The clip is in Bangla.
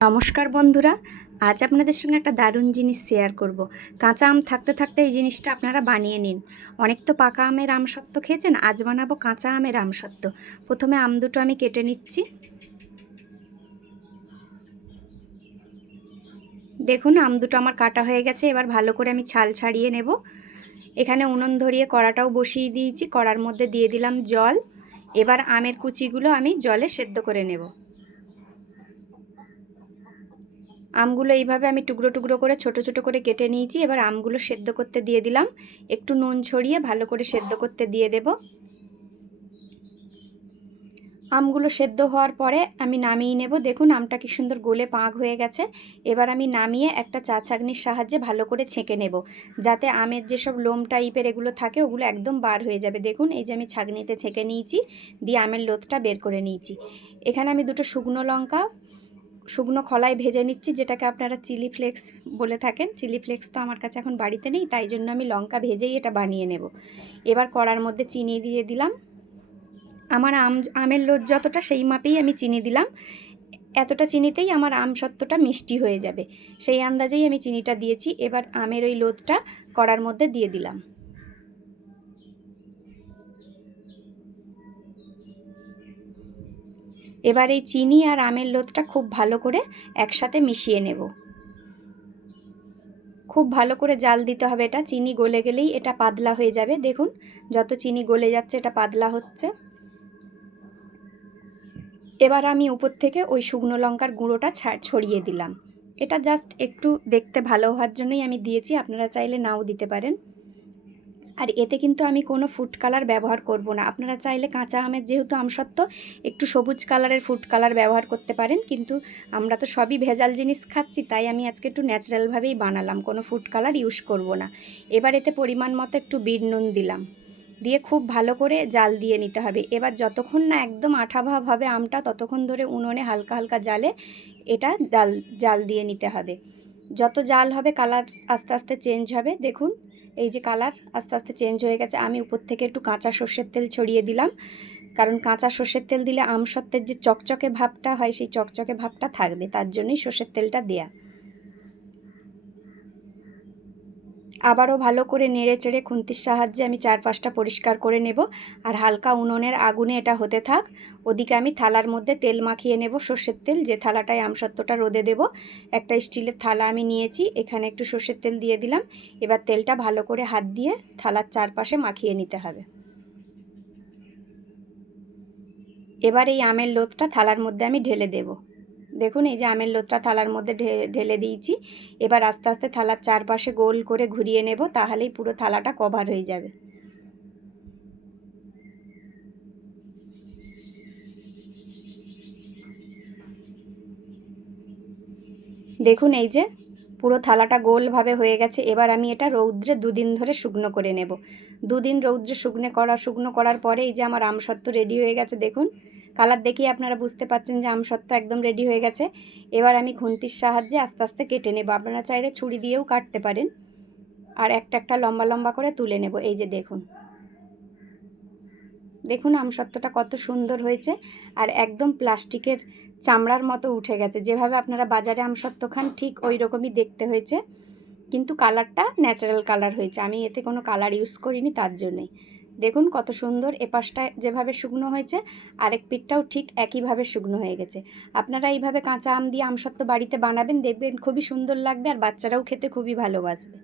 নমস্কার বন্ধুরা, আজ আপনাদের সঙ্গে একটা দারুণ জিনিস শেয়ার করব। কাঁচা আম থাকতে থাকতে এই জিনিসটা আপনারা বানিয়ে নিন। অনেক তো পাকা আমের আমসত্ত্ব খেয়েছেন, আজ বানাবো কাঁচা আমের আমসত্ত্ব। প্রথমে আম দুটো আমি কেটে নিচ্ছি। দেখুন আম দুটো আমার কাটা হয়ে গেছে। এবার ভালো করে আমি ছাল ছাড়িয়ে নেব। এখানে উনুন ধরিয়ে কড়াটাও বসিয়ে দিয়েছি, কড়ার মধ্যে দিয়ে দিলাম জল। এবার আমের কুচিগুলো আমি জলে সেদ্ধ করে নেব। আমগুলো এইভাবে আমি টুকরো টুকরো করে ছোট ছোট করে কেটে নিয়েছি। এবার আমগুলো সেদ্ধ করতে দিয়ে দিলাম। একটু নুন ছড়িয়ে ভালো করে সেদ্ধ করতে দিয়ে দেব। আমগুলো সেদ্ধ হওয়ার পরে আমি নামিয়ে নেব। দেখুন আমটা কি সুন্দর গলে পাক হয়ে গেছে। এবার আমি নামিয়ে একটা চা ছাঁকনির সাহায্যে ভালো করে ছেঁকে নেব, যাতে আমের যেসব লোম টাইপের এগুলো থাকে ওগুলো একদম বার হয়ে যাবে। দেখুন এই যে আমি ছাঁকনিতে ছেঁকে নিয়েছি, দিয়ে আমের লোদটা বের করে নিয়েছি। এখানে আমি দুটো শুকনো লঙ্কা শুকনো খলায় ভেজে নিচ্ছি, যেটাকে আপনারা চিলি ফ্লেক্স বলে থাকেন। চিলি ফ্লেক্স তো আমার কাছে এখন বাড়িতে নেই, তাই জন্য আমি লঙ্কা ভেজেই এটা বানিয়ে নেব। এবার কড়ার মধ্যে চিনি দিয়ে দিলাম। আমার আমের লোদ যতটা সেই মাপেই আমি চিনি দিলাম। এতটা চিনিতেই আমার আমসত্ত্বটা মিষ্টি হয়ে যাবে, সেই আন্দাজেই আমি চিনিটা দিয়েছি। এবার আমের ওই লোদটা কড়ার মধ্যে দিয়ে দিলাম। এবার এই চিনি আর আমের লোদটা খুব ভালো করে একসাথে মিশিয়ে নেব। খুব ভালো করে জাল দিতে হবে। এটা চিনি গলে গেলেই এটা পাতলা হয়ে যাবে। দেখুন যত চিনি গলে যাচ্ছে এটা পাতলা হচ্ছে। এবার আমি উপর থেকে ওই শুকনো লঙ্কার গুঁড়োটা ছড়িয়ে দিলাম। এটা জাস্ট একটু দেখতে ভালো হওয়ার জন্যই আমি দিয়েছি, আপনারা চাইলে নাও দিতে পারেন। আর এতে কিন্তু আমি কোনো ফুড কালার ব্যবহার করব না। আপনারা চাইলে কাঁচা আমের যেহেতু আমসত্ত্ব, একটু সবুজ কালারের ফুড কালার ব্যবহার করতে পারেন, কিন্তু আমরা তো সবই ভেজাল জিনিস খাচ্ছি, তাই আমি আজকে একটু ন্যাচারালভাবেই বানালাম, কোনো ফুড কালার ইউজ করব না। এবার এতে পরিমাণ মতো একটু বিট নুন দিলাম, দিয়ে খুব ভালো করে জাল দিয়ে নিতে হবে। এবার যতক্ষণ না একদম আঠা ভাব হবে আমটা, ততক্ষণ ধরে উনুনে হালকা হালকা জালে এটা জাল দিয়ে নিতে হবে। যত জাল হবে কালার আস্তে আস্তে চেঞ্জ হবে। দেখুন এই যে কালার আস্তে আস্তে চেঞ্জ হয়ে গেছে। আমি উপর থেকে একটু কাঁচা সর্ষের তেল ছড়িয়ে দিলাম, কারণ কাঁচা সর্ষের তেল দিলে আমসত্ত্বের যে চকচকে ভাবটা হয় সেই চকচকে ভাবটা থাকবে, তার জন্যই সর্ষের তেলটা দেয়া। আবারও ভালো করে নেড়ে চেড়ে খুন্তির সাহায্যে আমি চারপাশটা পরিষ্কার করে নেব। আর হালকা উনুনের আগুনে এটা হতে থাক। ওদিকে আমি থালার মধ্যে তেল মাখিয়ে নেব, সর্ষের তেল, যে থালাটায় আমসত্ত্বটা রোদে দেব। একটা স্টিলের থালা আমি নিয়েছি, এখানে একটু সর্ষের তেল দিয়ে দিলাম। এবার তেলটা ভালো করে হাত দিয়ে থালার চারপাশে মাখিয়ে নিতে হবে। এবার এই আমের লোদটা থালার মধ্যে আমি ঢেলে দেব। দেখুন এই যে আমের লোদটা থালার মধ্যে ঢেলে দিয়েছি। এবার আস্তে আস্তে থালার চারপাশে গোল করে ঘুরিয়ে নেব, তাহলেই পুরো থালাটা কভার হয়ে যাবে। দেখুন এই যে পুরো থালাটা গোলভাবে হয়ে গেছে। এবার আমি এটা রৌদ্রে দুদিন ধরে শুকনো করে নেব। দুদিন রৌদ্রে শুকনো করার পরে এই যে আমার আমসত্ত্ব রেডি হয়ে গেছে। দেখুন কালার দেখেই আপনারা বুঝতে পারছেন যে আমসত্ত্ব একদম রেডি হয়ে গেছে। এবার আমি খুন্তির সাহায্যে আস্তে আস্তে কেটে নেব, আপনারা চাইলে ছুরি দিয়েও কাটতে পারেন। আর একটা একটা লম্বা লম্বা করে তুলে নেব। এই যে দেখুন, দেখুন আমসত্ত্বটা কত সুন্দর হয়েছে, আর একদম প্লাস্টিকের চামড়ার মতো উঠে গেছে। যেভাবে আপনারা বাজারে আমসত্ত্ব খান ঠিক ওই রকমই দেখতে হয়েছে, কিন্তু কালারটা ন্যাচারাল কালার হয়েছে। আমি এতে কোনো কালার ইউজ করিনি, তার জন্যই। দেখুন কত সুন্দর এপাশটা যেভাবে শুকনো হয়েছে, আরেক পিঠটাও ঠিক একইভাবে শুকনো হয়ে গেছে। আপনারা এইভাবে কাঁচা আম দিয়ে আমসত্ত্ব বাড়িতে বানাবেন, দেখবেন খুবই সুন্দর লাগবে, আর বাচ্চারাও খেতে খুবই ভালোবাসবে।